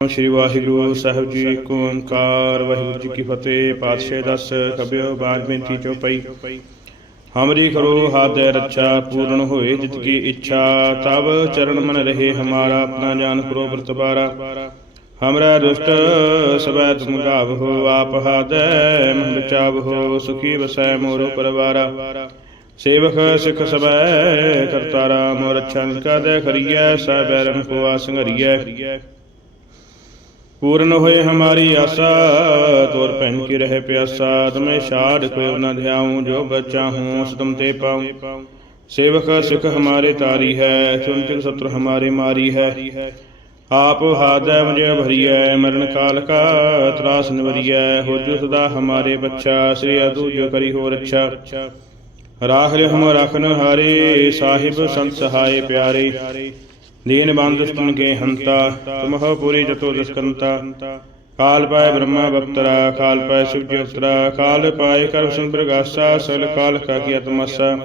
ਸ਼੍ਰੀ ਵਾਹਿਗੁਰੂ ਸਾਹਿਬ ਜੀ ਏਕ ਓੰਕਾਰ, ਵਾਹਿਗੁਰੂ ਜੀ ਕੀ ਫਤਿਹ, ਪਾਤਸ਼ਾਹ ਦਸ ਕਬਿਓ ਬਾਜ ਬੇਨਤੀ ਚਉਪਈ ਹਮਰੀ ਕਰੋ ਹਾਦੈ ਰੱਛਾ, ਪੂਰਨ ਹੋਏ ਜਿਤ ਕੀ ਇੱਛਾ ਤਬ ਚਰਨ ਮਨ ਰਹੇ ਹਮਾਰਾ, ਆਪਣਾ ਜਾਨ ਕਰੋ ਵਰਤਬਾਰਾ ਹਮਰਾ ਦੁਸ਼ਟ ਸਬੈ ਤੁਮ ਗਾਵਹੋ ਆਪ ਹਾਦੈ ਮਨ ਬਚਾਵਹੋ, ਸੁਖੀ ਵਸੈ ਮੋਰੋ ਪਰਵਾਰਾ। ਸੇਵਕ ਸਿਖ ਸਬੈ ਕਰਤਾਰਾ ਮੋਰ ਅੱਛਾ ਨਿਕਾ ਖਰੀਐ ਸੈ ਬੈਰਨ ਕੋ ਆਸੰਗਰੀਐ ਪੂਰਨ ਹੋਏ ਹਮਾਰੀ ਆਸਾ, ਤੋਰ ਪਹਿਨ ਕੀ ਰਹੇ ਪਿਆਸਾ, ਤਮੇ ਛਾੜ ਕੋਈ ਨਾ ਧਿਆਉ, ਜੋ ਬੱਚਾ ਹੂੰ ਸਤਮ ਤੇ ਪਾਉ। ਸੇਵਕ ਸਿੱਖ ਹਮਾਰੇ ਤਾਰੀ ਹੈ ਚੁੰਚਿਤ ਸਤਰ ਹਮਾਰੇ ਮਾਰੀ ਹੈ। ਆਪ ਹਾਦੈ ਮੁਝੇ ਭਰੀਐ, ਮਰਨ ਕਾਲ ਕਾ ਤਰਾਸ ਨਿਵਰੀਐ, ਹੋ ਸਦਾ ਹਮਾਰੇ ਬੱਚਾ, ਸ੍ਰੀ ਅਦੂ ਜੋ ਕਰੀ ਹੋ ਰੱਛਾ। ਰਾਖ ਲਿ ਹਮ ਰਖਨ ਹਾਰੇ ਸਾਹਿਬ ਸੰਤ ਸਹਾਏ ਪਿਆਰੇ। ਦੀਨ ਬੰਦੁਸ਼ਟਨ ਕੇ ਹੰਤਾ, ਤੁਮਹ ਪੁਰੀ ਜਤੋ ਦਸਕੰਤਾ। ਕਾਲ ਪਾਏ ਬ੍ਰਹਮਾ ਬਪਤਰਾ, ਕਾਲ ਪਾਏ ਸ਼ਿਵ ਜੀ ਅਵਤਰਾ ਕਾਲ ਪਾਏ ਕਰ ਸੁਨ ਪ੍ਰਗਾਸਾ ਸਲ ਕਾਲ ਕਾ ਕੀ ਆਤਮਸਾ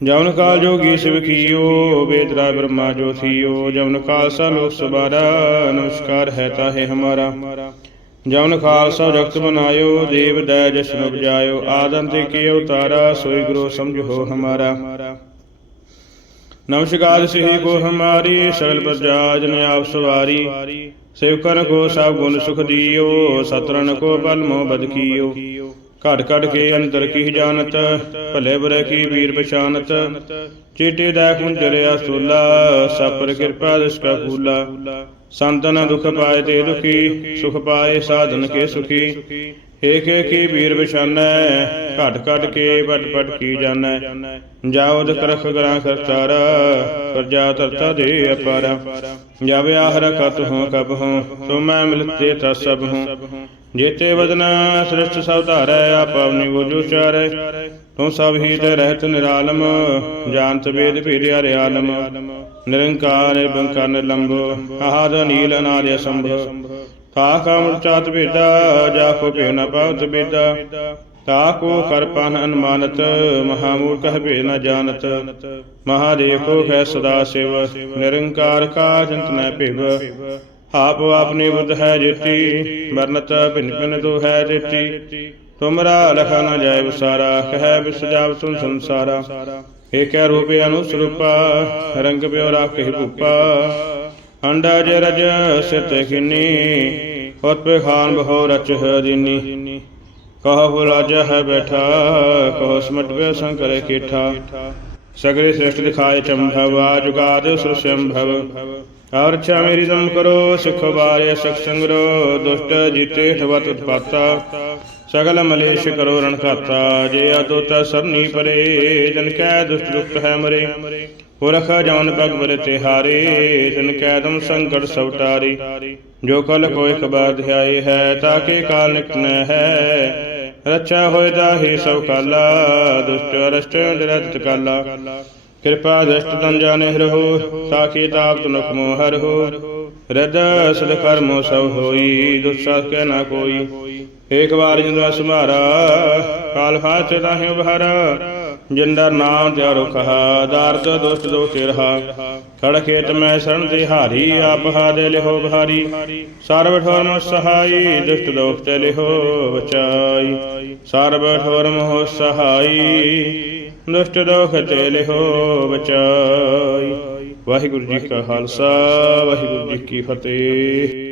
ਜਵਨ ਕਾਲ ਜੋਗੀ ਸਿਵ ਕੀਓ, ਵੇਦ ਬ੍ਰਹਮਾ ਜੋ ਥੀਓ। ਜਵਨ ਖਾਲਸਾ ਲੋਕ ਸਬਾਰਾ ਨਮਸਕਾਰ ਹੈ ਤਾਹੇ ਹਮਾਰਾ। ਜਵਨ ਖਾਲਸਾ ਜਗਤ ਬਨਾਇਓ, ਦੇਵ ਦੈ ਜਸ਼ਨ ਉਪਜਾਇਓ ਆਦਮ ਤੇ ਕੀ ਉਤਾਰਾ ਸੋਈ ਗੁਰੂ ਸਮਝੋ ਹਮਾਰਾ। ਨਮਸਕਾਰ ਸ੍ਰੀ ਕੋ ਹਮਾਰੀ ਸਗਲ ਪ੍ਰਜਾ ਜਨ ਆਪ ਸਵਾਰੀ। ਸੇਵਕਨ ਕੋ ਸਭ ਗੁਣ ਸੁਖ ਦੀਓ ਸਤਰਨ ਕੋ ਬਲ ਮੋ ਬਦ ਕੀਓ। ਘਟ ਘਟ ਕੇ ਅੰਤਰ ਕੀ ਜਾਣਤ, ਭਲੇ ਬੁਰੇ ਕੀ ਵੀਰ ਪਛਾਨਤ। ਚੀਟੇ ਦਾ ਕੁੰਜਰਿਆ ਸੋਲਾ ਸਪਰ ਕਿਰਪਾ ਦਸ ਕਾ ਫੂਲਾ ਸੰਤਨ ਦੁਖ ਪਾਏ ਤੇ ਦੁਖੀ, ਸੁਖ ਪਾਏ ਸਾਧਨ ਕੇ ਸੁਖੀ। ਏਕ ਏਕੀ ਵੀਰ ਵਿਛਾਨੈ ਘਟ ਘਟ ਕੇ ਪਟ ਪਟ ਕੀ ਜਾਣੈ? ਜਾਉਦ ਕਰਖ ਗਰਾਂ ਕਰਤਾਰ ਪ੍ਰਜਾ ਤਰਤਾ ਦੇ ਅਪਾਰਾ। ਜਾਵੇ ਆਹਰ ਕਤ ਹੂੰ ਕਬ ਹੂੰ ਤੋ ਮੈਂ ਮਿਲਤੇ ਤਾ ਸਭ ਹੂੰ। ਜੇਤੇ ਵਦਨਾ ਸ੍ਰਿਸ਼ਟ ਸਭ ਧਾਰੈ, ਆਪ ਆਪਣੀ ਬੋਝੋ ਚਾਰੈ। ਤੂੰ ਸਭ ਹੀ ਤੇ ਰਹਿਤ ਨਿਰਾਲਮ ਜਾਣਤ ਵੇਦ ਭੇਦ ਹਰਿ ਆਲਮ ਨਿਰੰਕਾਰ ਨਿਰਬੰਕਾਰ ਨਿਰਲੰਭ ਆਹਾਦ ਨੀਲ ਅਨਾਦਿ ਅਸੰਭ। ਤਾ ਕਾਮ ਚਾਤ ਭੇਦਾ ਜਾ ਕੋ ਭੇ ਨ ਪਾਵਤ ਬੇਦਾ ਤਾ ਕੋ ਕਰ ਅਨਮਾਨਤ ਮਹਾ ਮੂਰਖ ਭੇ ਨ ਜਾਣਤ ਮਹਾਦੇਵ ਕੋ ਹੈ ਸਦਾ ਸਿਵ, ਨਿਰੰਕਾਰ ਕਾ ਜੰਤ ਨ ਭਿਵ। ਆਪ ਆਪਣੀ ਬੁੱਧ ਹੈ ਜੇਤੀ, ਮਰਨਤ ਭਿਨ ਭਿਨ ਤੋ ਹੈ ਜੇਤੀ। ਤੁਮਰਾ ਲਖਾ ਨ ਜਾਏ ਵਿਸਾਰਾ ਕਹਿ ਵਿਸਜਾਵ ਤੁਮ ਸੰਸਾਰਾ। ਏਕੈ ਰੂਪੇ ਅਨੁਸਰੂਪਾ, ਰੰਗ ਪਿਓ ਰਾਖੇ ਭੂਪਾ। ਅੰਡਾ ਜ ਰਜ ਸਿਤ ਖਿਨੀ, ਉਤ ਖਾਨ ਬਹੁ ਰਚ ਹੈ ਦੀਨੀ ਕਹ ਹੈ ਬੈਠਾ, ਕਹ ਸਮਟ ਵੇ ਸੰਕਰ ਕੀਠਾ। ਸਗਲੇ ਸ੍ਰਿਸ਼ਟ ਦਿਖਾਏ ਚੰਭਵ ਆ ਜੁਗਾਦ ਸੁਰਸੰਭਵ ਮੇਰੀ ਦਮ ਕਰੋ, ਸਿਖ ਬਾਰੇ ਸਖ ਸੰਗਰੋ, ਦੁਸ਼ਟ ਜੀਤੇ ਠਵਤ ਉਤਪਾਤਾ। ਸਗਲ ਮਲੇਸ਼ ਕਰੋ ਰਣ ਖਾਤਾ ਜੇ ਅਦੋਤਾ ਸਰਨੀ ਪਰੇ, ਜਨ ਕੈ ਦੁਸ਼ਟ ਦੁਖਤ ਹੈ ਮਰੇ। ਪੁਰਖ ਜਨ ਪਗ ਤਿਹਾਰੇ ਜਨ ਕੈ ਦਮ ਸੰਕਟ ਸਵਟਾਰੀ ਜੋ ਕਲ ਕੋਈ ਖਬਰ ਧਿਆਏ ਹੈ ਤਾਕੇ ਕਾਲ ਨਿਕਟ ਹੈ। ਰੱਛਾ ਹੋਏ ਦਾਹੀ ਸਭ ਕਾਲਾ, ਦੁਸ਼ਟ ਅਰਸ਼ਟ ਦਰਤ ਕਾਲਾ। ਕਿਰਪਾ ਦ੍ਰਿਸ਼ਟ ਤਨ ਜਾਣੇ ਰਹੋ, ਸਾਖੀ ਤਾਪ ਤੁਨਖ ਮੋਹ ਹਰਹੋ ਰਦ ਸਦ ਕਰਮੋ ਸਭ ਹੋਈ ਦੁਸਾ ਕੈ ਨਾ ਕੋਈ। ਏਕ ਵਾਰ ਜਿੰਦਵਾ ਸੁਮਾਰਾ ਕਾਲ ਫਾਚ ਤਾਹਿ ਉਭਾਰਾ। ਜਿੰਦਰ ਨਾਮ ਤਿਆਰੋ ਕਹਾ, ਦਾਰਦ ਦੁਸ਼ਟ ਦੋਖ ਰਹਾ ਖੜ ਖੇਤ ਮੈਂ ਸਰਣ ਤੇ ਹਾਰੀ, ਆਪ ਹਾਦੇ ਲਿਹੋ ਭਾਰੀ ਸਰਬ ਠੋਰਮ ਸਹਾਈ, ਦੁਸ਼ਟ ਦੋਖ ਤੇ ਲਿਹੋ ਬਚਾਈ। ਸਰਬ ਠੋਰਮ ਹੋ ਸਹਾਈ, ਦੁਸ਼ਟ ਦੋਖ ਤੇ ਲਿਹੋ ਬਚਾਈ। ਵਾਹਿਗੁਰੂ ਜੀ ਕਾ ਖਾਲਸਾ, ਵਾਹਿਗੁਰੂ ਜੀ ਕੀ ਫਤਿਹ।